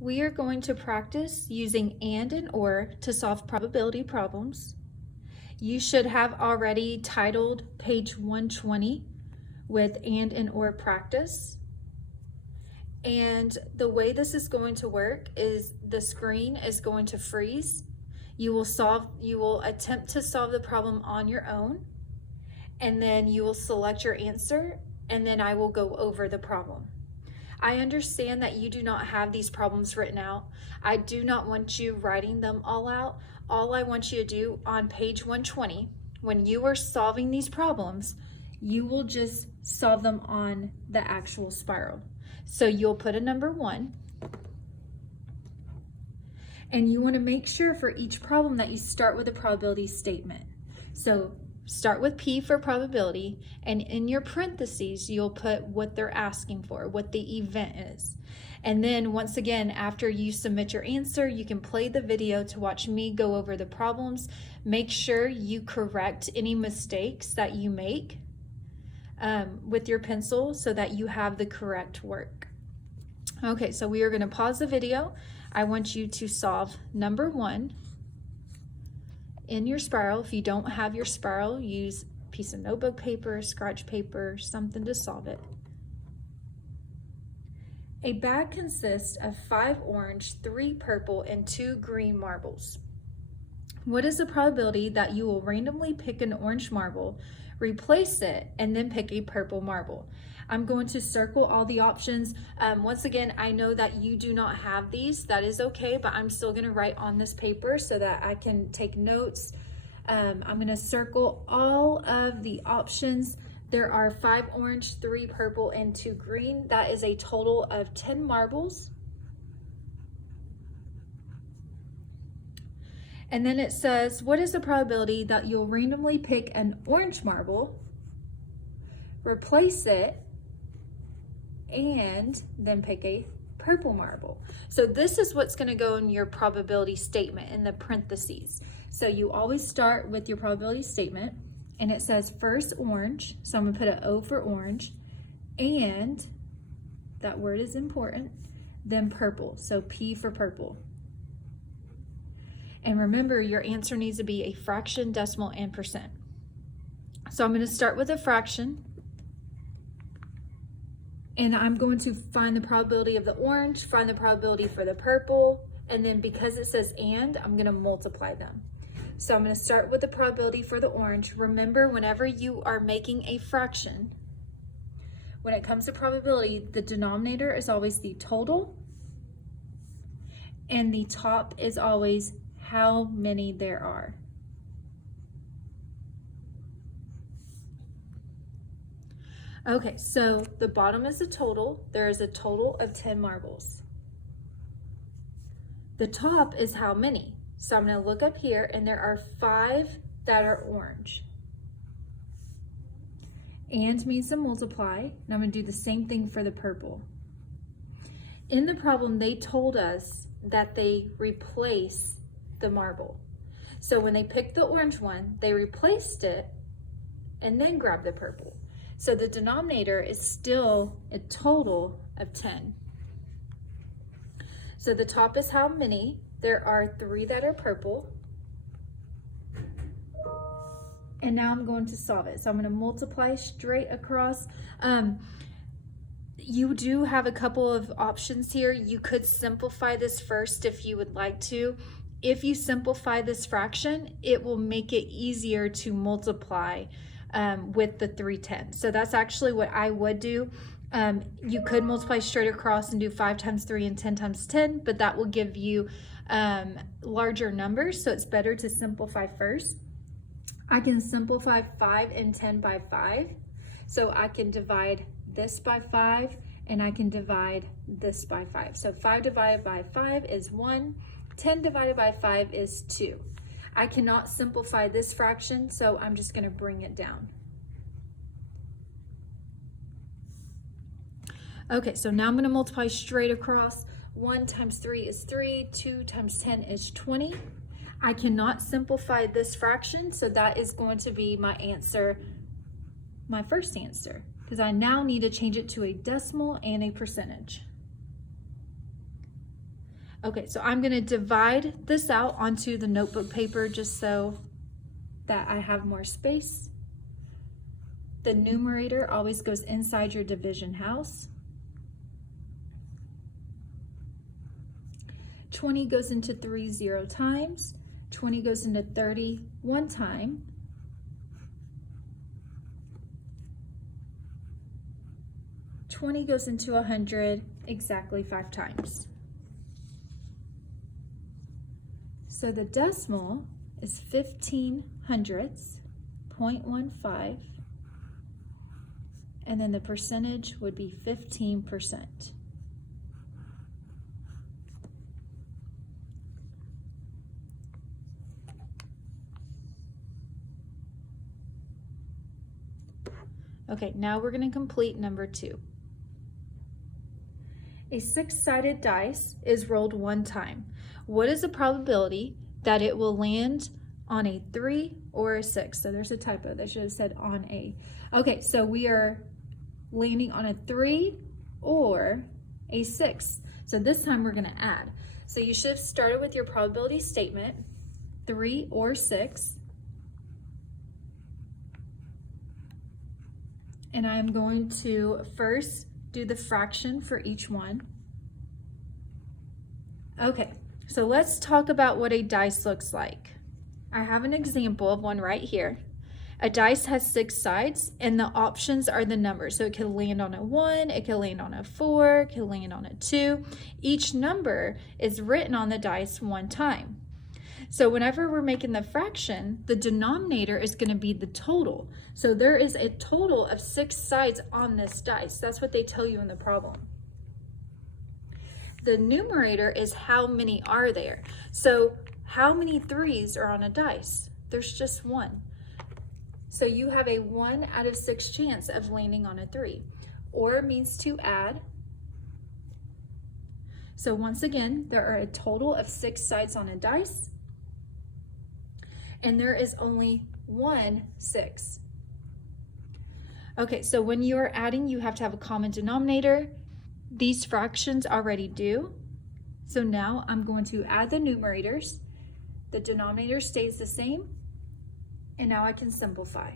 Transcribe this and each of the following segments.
We are going to practice using and or to solve probability problems. You should have already titled page 120 with and or practice. And the way this is going to work is the screen is going to freeze. You will attempt to solve the problem on your own, and then you will select your answer, and then I will go over the problem. I understand that you do not have these problems written out. I do not want you writing them all out. All I want you to do on page 120, when you are solving these problems, you will just solve them on the actual spiral. So you'll put a number 1, and you want to make sure for each problem that you start with a probability statement. So start with P for probability, and in your parentheses, you'll put what they're asking for, what the event is. And then once again, after you submit your answer, you can play the video to watch me go over the problems. Make sure you correct any mistakes that you make with your pencil so that you have the correct work. Okay, so we are going to pause the video. I want you to solve number 1 in your spiral. If you don't have your spiral, use a piece of notebook paper, scratch paper, something to solve it. A bag consists of 5 orange, 3 purple, and 2 green marbles. What is the probability that you will randomly pick an orange marble, replace it, and then pick a purple marble? I'm going to circle all the options. Once again, I know that you do not have these. That is okay, but I'm still going to write on this paper so that I can take notes. I'm going to circle all of the options. There are 5 orange, 3 purple, and 2 green. That is a total of 10 marbles. And then it says, what is the probability that you'll randomly pick an orange marble, replace it, and then pick a purple marble? So this is what's going to go in your probability statement in the parentheses. So you always start with your probability statement, and it says first orange. So I'm going to put an O for orange, and that word is important, then purple. So P for purple. And remember, your answer needs to be a fraction, decimal, and percent. So I'm going to start with a fraction. And I'm going to find the probability of the orange, find the probability for the purple, and then because it says and, I'm going to multiply them. So I'm going to start with the probability for the orange. Remember, whenever you are making a fraction, when it comes to probability, the denominator is always the total, and the top is always how many there are. Okay, so the bottom is the total. There is a total of 10 marbles. The top is how many. So I'm going to look up here, and there are 5 that are orange. And means to multiply, and I'm going to do the same thing for the purple. In the problem, they told us that they replace the marble. So when they picked the orange one, they replaced it and then grabbed the purple. So the denominator is still a total of 10. So the top is how many. There are 3 that are purple. And now I'm going to solve it. So I'm going to multiply straight across. You do have a couple of options here. You could simplify this first if you would like to. If you simplify this fraction, it will make it easier to multiply with the 3 10s. So that's actually what I would do. You could multiply straight across and do 5 times 3 and 10 times 10, but that will give you larger numbers, so it's better to simplify first. I can simplify 5 and 10 by 5. So I can divide this by 5, and I can divide this by 5. So 5 divided by 5 is 1. 10 divided by 5 is 2. I cannot simplify this fraction, so I'm just going to bring it down. Okay, so now I'm going to multiply straight across. 1 times 3 is 3. 2 times 10 is 20. I cannot simplify this fraction, so that is going to be my answer, my first answer, because I now need to change it to a decimal and a percentage. Okay, so I'm going to divide this out onto the notebook paper just so that I have more space. The numerator always goes inside your division house. 20 goes into 3 0 times. 20 goes into 30 one time. $20 goes into 100 exactly 5 times. So the decimal is 15 hundredths, 0.15, and then the percentage would be 15%. Okay, now we're going to complete number 2. A 6-sided dice is rolled one time. What is the probability that it will land on a 3 or a 6? So there's a typo. They should have said on a. Okay, so we are landing on a 3 or a 6. So this time we're going to add. So you should have started with your probability statement, 3 or 6. And I'm going to first do the fraction for each one. Okay, so let's talk about what a dice looks like. I have an example of one right here. A dice has 6 sides and the options are the numbers. So it can land on a 1, it can land on a 4, it can land on a 2. Each number is written on the dice one time. So whenever we're making the fraction, the denominator is going to be the total. So there is a total of 6 sides on this dice. That's what they tell you in the problem. The numerator is how many are there. So how many 3s are on a dice? There's just 1. So you have a 1 out of 6 chance of landing on a 3. Or means to add. So once again, there are a total of 6 sides on a dice. And there is only 1 6. Okay, so when you are adding, you have to have a common denominator. These fractions already do. So now I'm going to add the numerators. The denominator stays the same. And now I can simplify.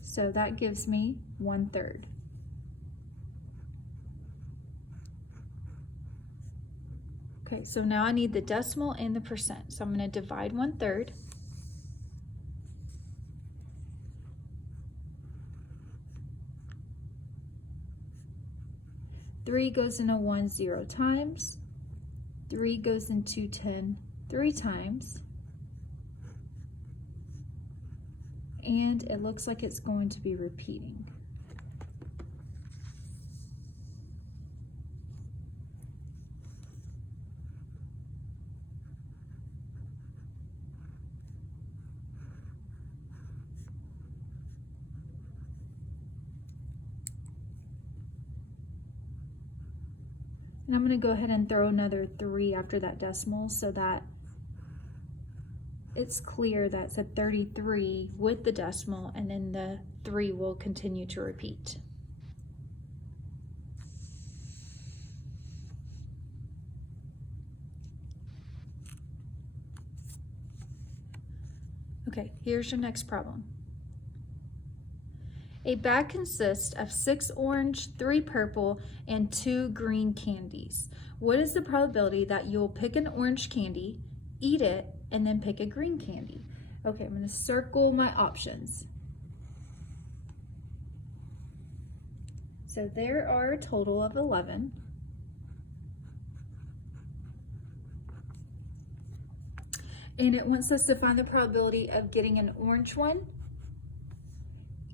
So that gives me 1/3. Okay, so now I need the decimal and the percent. So I'm going to divide 1/3. Three goes into 1 0 times. 3 goes into 10 3 times. And it looks like it's going to be repeating. And I'm going to go ahead and throw another 3 after that decimal so that it's clear that it's a 33 with the decimal, and then the 3 will continue to repeat. Okay, here's your next problem. A bag consists of 6 orange, 3 purple, and 2 green candies. What is the probability that you'll pick an orange candy, eat it, and then pick a green candy? Okay, I'm going to circle my options. So there are a total of 11. And it wants us to find the probability of getting an orange one,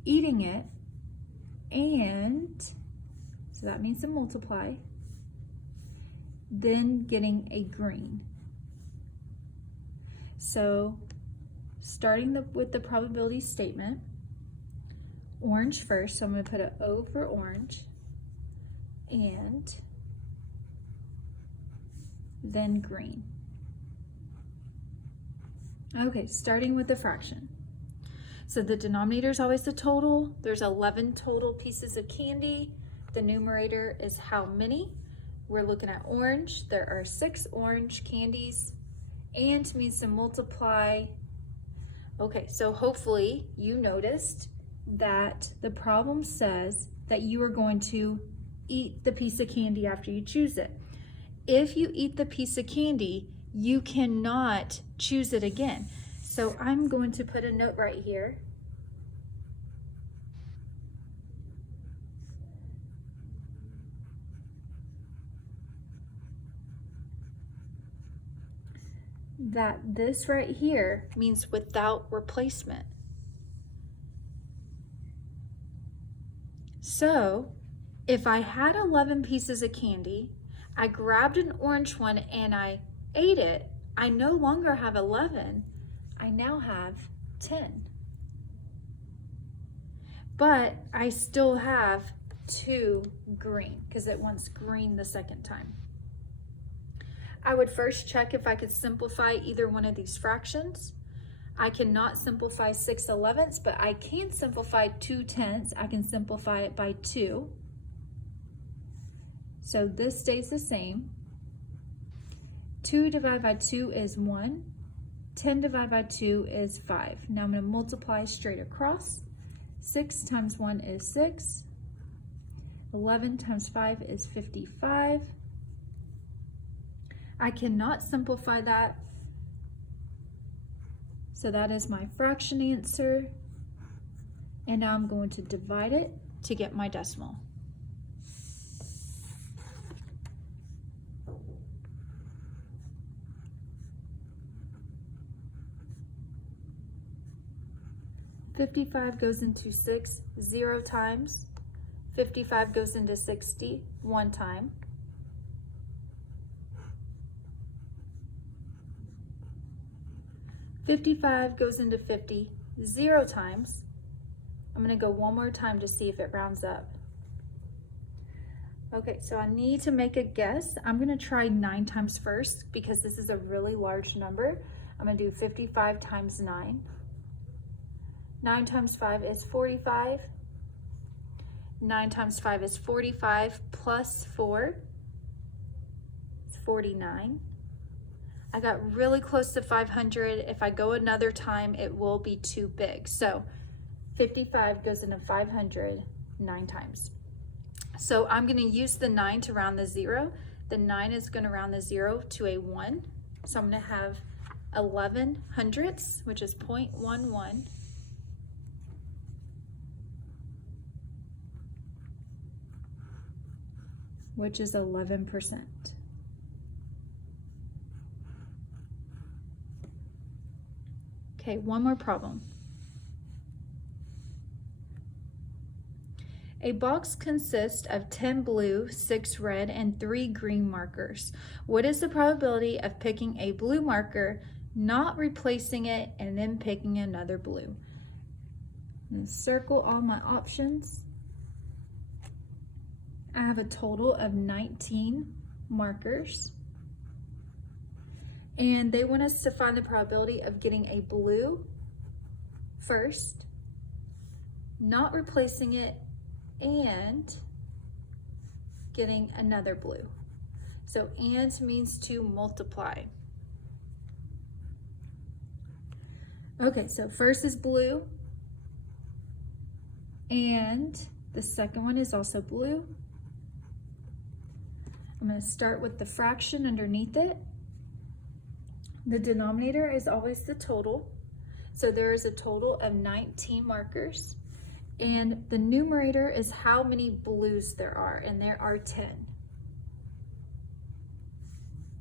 eating it, and so that means to multiply, then getting a green. So starting with the probability statement, orange first, so I'm going to put an O for orange, and then green. Okay, starting with the fraction. So the denominator is always the total. There's 11 total pieces of candy. The numerator is how many. we're looking at orange. There are 6 orange candies. And means to multiply. Okay, so hopefully you noticed that the problem says that you are going to eat the piece of candy after you choose it. If you eat the piece of candy, you cannot choose it again. So I'm going to put a note right here. That this right here means without replacement. So if I had 11 pieces of candy, I grabbed an orange one and I ate it, I no longer have 11, I now have 10. But I still have 2 green because it wants green the second time. I would first check if I could simplify either one of these fractions. I cannot simplify 6/11ths, but I can simplify 2/10ths. I can simplify it by 2. So this stays the same. 2 divided by 2 is 1. 10 divided by 2 is 5. Now I'm going to multiply straight across. 6 times 1 is 6. 11 times 5 is 55. I cannot simplify that. So that is my fraction answer. And now I'm going to divide it to get my decimal. $55 goes into 6 0 times. 55 goes into 60 1 time. $55 goes into 50 0 times. I'm going to go one more time to see if it rounds up. Okay, so I need to make a guess. I'm going to try 9 times first because this is a really large number. I'm going to do 55 times 9. 9 times 5 is 45. 9 times 5 is 45 plus 4 is 49. I got really close to 500. If I go another time, it will be too big. So 55 goes into 500 9 times. So I'm going to use the 9 to round the 0. The 9 is going to round the 0 to a 1. So I'm going to have 11 hundredths, which is 0.11. Which is 11%. Okay, one more problem. A box consists of 10 blue, 6 red, and 3 green markers. What is the probability of picking a blue marker, not replacing it, and then picking another blue? I'm going to circle all my options. I have a total of 19 markers. And they want us to find the probability of getting a blue first, not replacing it, and getting another blue. So and means to multiply. Okay, so first is blue, and the second one is also blue. I'm going to start with the fraction underneath it. The denominator is always the total. So there is a total of 19 markers. And the numerator is how many blues there are, and there are 10.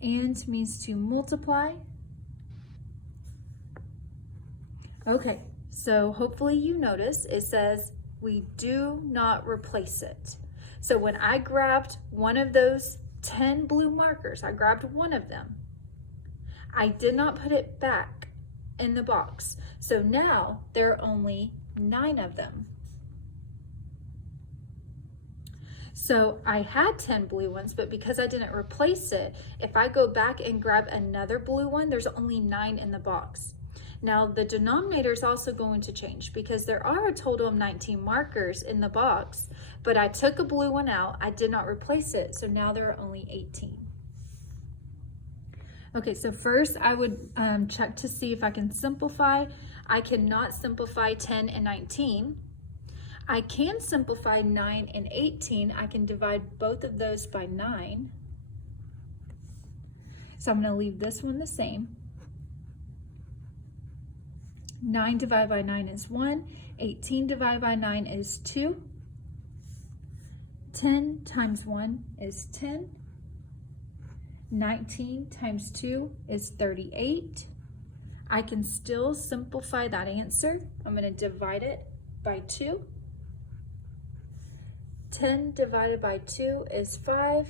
And means to multiply. Okay, so hopefully you notice it says we do not replace it. So when I grabbed one of those 10 blue markers, I grabbed one of them. I did not put it back in the box. So now there are only 9 of them. So I had 10 blue ones, but because I didn't replace it, if I go back and grab another blue one, there's only 9 in the box. Now the denominator is also going to change because there are a total of 19 markers in the box, but I took a blue one out. I did not replace it, so now there are only 18. Okay, so first I would check to see if I can simplify. I cannot simplify 10 and 19. I can simplify 9 and 18. I can divide both of those by 9. So I'm going to leave this one the same. 9 divided by 9 is 1. 18 divided by 9 is 2. 10 times 1 is 10. 19 times 2 is 38. I can still simplify that answer. I'm going to divide it by 2. 10 divided by 2 is 5.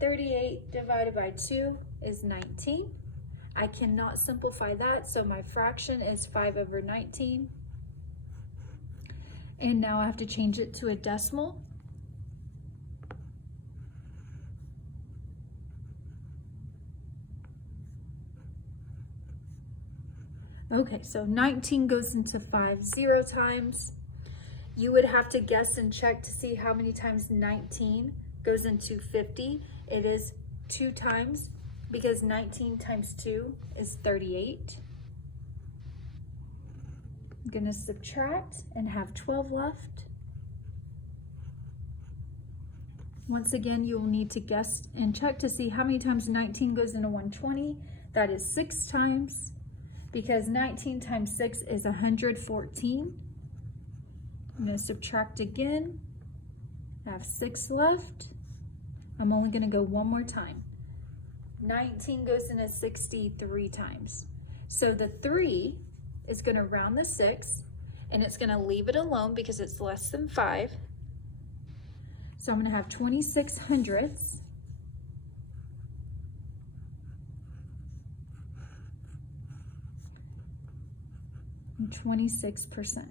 38 divided by 2 is 19. I cannot simplify that, so my fraction is 5 over 19. And now I have to change it to a decimal. Okay, so 19 goes into 5 0 times. You would have to guess and check to see how many times 19 goes into 50. It is 2 times because 19 times 2 is 38. I'm going to subtract and have 12 left. Once again, you will need to guess and check to see how many times 19 goes into 120. That is 6 times. Because 19 times 6 is 114. I'm going to subtract again. I have 6 left. I'm only going to go one more time. 19 goes into 63 times. So the 3 is going to round the 6, and it's going to leave it alone because it's less than 5. So I'm going to have 26 hundredths. And 26%.